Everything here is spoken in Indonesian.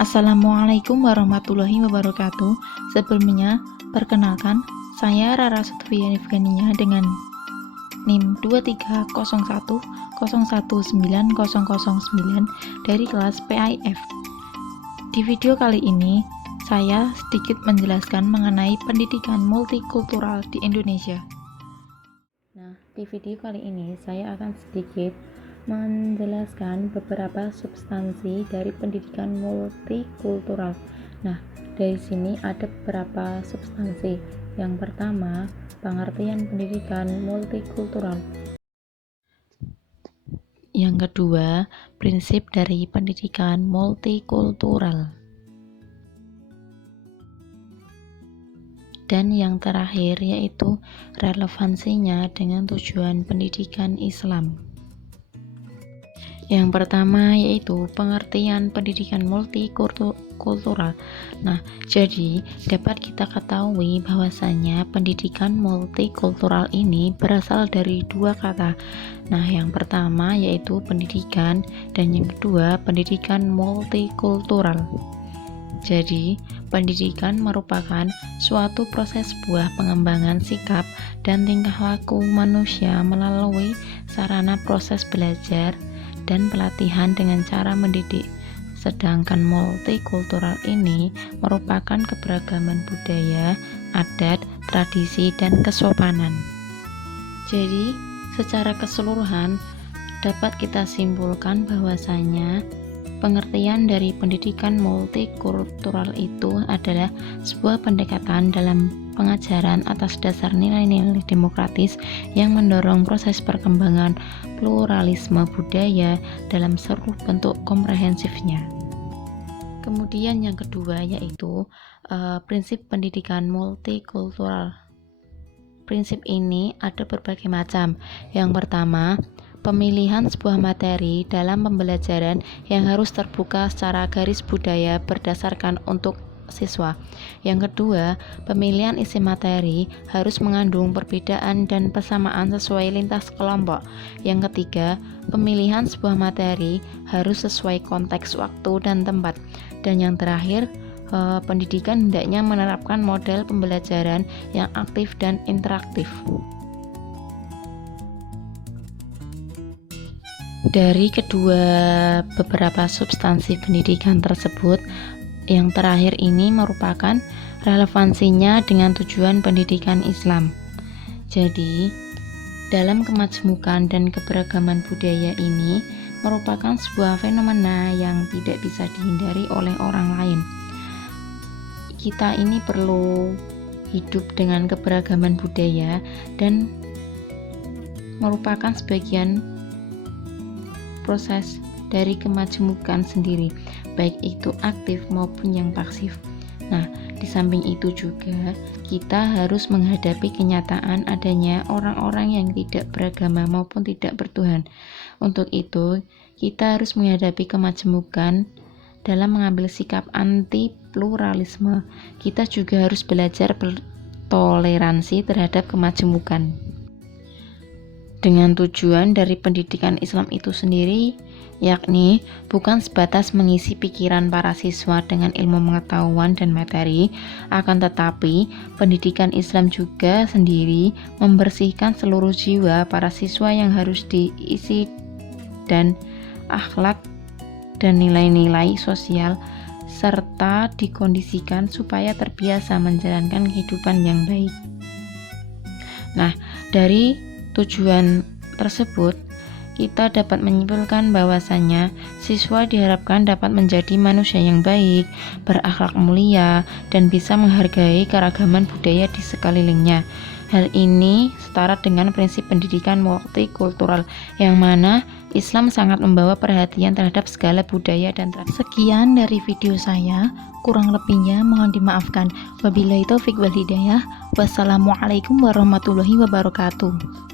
Assalamualaikum warahmatullahi wabarakatuh. Sebelumnya, perkenalkan, saya Rara Sutfiani Fgania dengan NIM 23010190009 dari kelas PIF. Di video kali ini, saya sedikit menjelaskan mengenai pendidikan multikultural di Indonesia. Nah, di video kali ini saya akan sedikit menjelaskan beberapa substansi dari pendidikan multikultural. Nah, dari sini ada beberapa substansi. Yang pertama, pengertian pendidikan multikultural. Yang kedua, prinsip dari pendidikan multikultural. Dan yang terakhir yaitu relevansinya dengan tujuan pendidikan Islam. Yang pertama yaitu pengertian pendidikan multikultural. Nah, jadi dapat kita ketahui bahwasanya pendidikan multikultural ini berasal dari dua kata. Nah, yang pertama yaitu pendidikan dan yang kedua pendidikan multikultural. Jadi, pendidikan merupakan suatu proses buah pengembangan sikap dan tingkah laku manusia melalui sarana proses belajar dan pelatihan dengan cara mendidik. Sedangkan multikultural ini merupakan keberagaman budaya, adat, tradisi, dan kesopanan. Jadi, secara keseluruhan dapat kita simpulkan bahwasanya pengertian dari pendidikan multikultural itu adalah sebuah pendekatan dalam pengajaran atas dasar nilai-nilai demokratis yang mendorong proses perkembangan pluralisme budaya dalam seluruh bentuk komprehensifnya. Kemudian yang kedua yaitu prinsip pendidikan multikultural. Prinsip ini ada berbagai macam. Yang pertama, pemilihan sebuah materi dalam pembelajaran yang harus terbuka secara garis budaya berdasarkan untuk siswa. Yang kedua, pemilihan isi materi harus mengandung perbedaan dan persamaan sesuai lintas kelompok. Yang ketiga, pemilihan sebuah materi harus sesuai konteks waktu dan tempat. Dan yang terakhir, pendidikan hendaknya menerapkan model pembelajaran yang aktif dan interaktif. Dari kedua beberapa substansi pendidikan tersebut, yang terakhir ini merupakan relevansinya dengan tujuan pendidikan Islam. Jadi, dalam kemajmukan dan keberagaman budaya ini merupakan sebuah fenomena yang tidak bisa dihindari oleh orang lain. Kita ini perlu hidup dengan keberagaman budaya dan merupakan sebagian proses dari kemajmukan sendiri, baik itu aktif maupun yang pasif. Nah, di samping itu juga kita harus menghadapi kenyataan adanya orang-orang yang tidak beragama maupun tidak bertuhan. Untuk itu, kita harus menghadapi kemajmukan dalam mengambil sikap anti pluralisme. Kita juga harus belajar bertoleransi terhadap kemajmukan. Dengan tujuan dari pendidikan Islam itu sendiri, yakni bukan sebatas mengisi pikiran para siswa dengan ilmu pengetahuan dan materi, akan tetapi pendidikan Islam juga sendiri membersihkan seluruh jiwa para siswa yang harus diisi dan akhlak dan nilai-nilai sosial serta dikondisikan supaya terbiasa menjalankan kehidupan yang baik. Nah, dari tujuan tersebut, kita dapat menyimpulkan bahwasanya siswa diharapkan dapat menjadi manusia yang baik, berakhlak mulia, dan bisa menghargai keragaman budaya di sekelilingnya. Hal ini setara dengan prinsip pendidikan multikultural, yang mana Islam sangat membawa perhatian terhadap segala budaya dan tradisi. Sekian dari video saya, kurang lebihnya mohon dimaafkan. Wabillahi taufiq wal hidayah. Wassalamualaikum warahmatullahi wabarakatuh.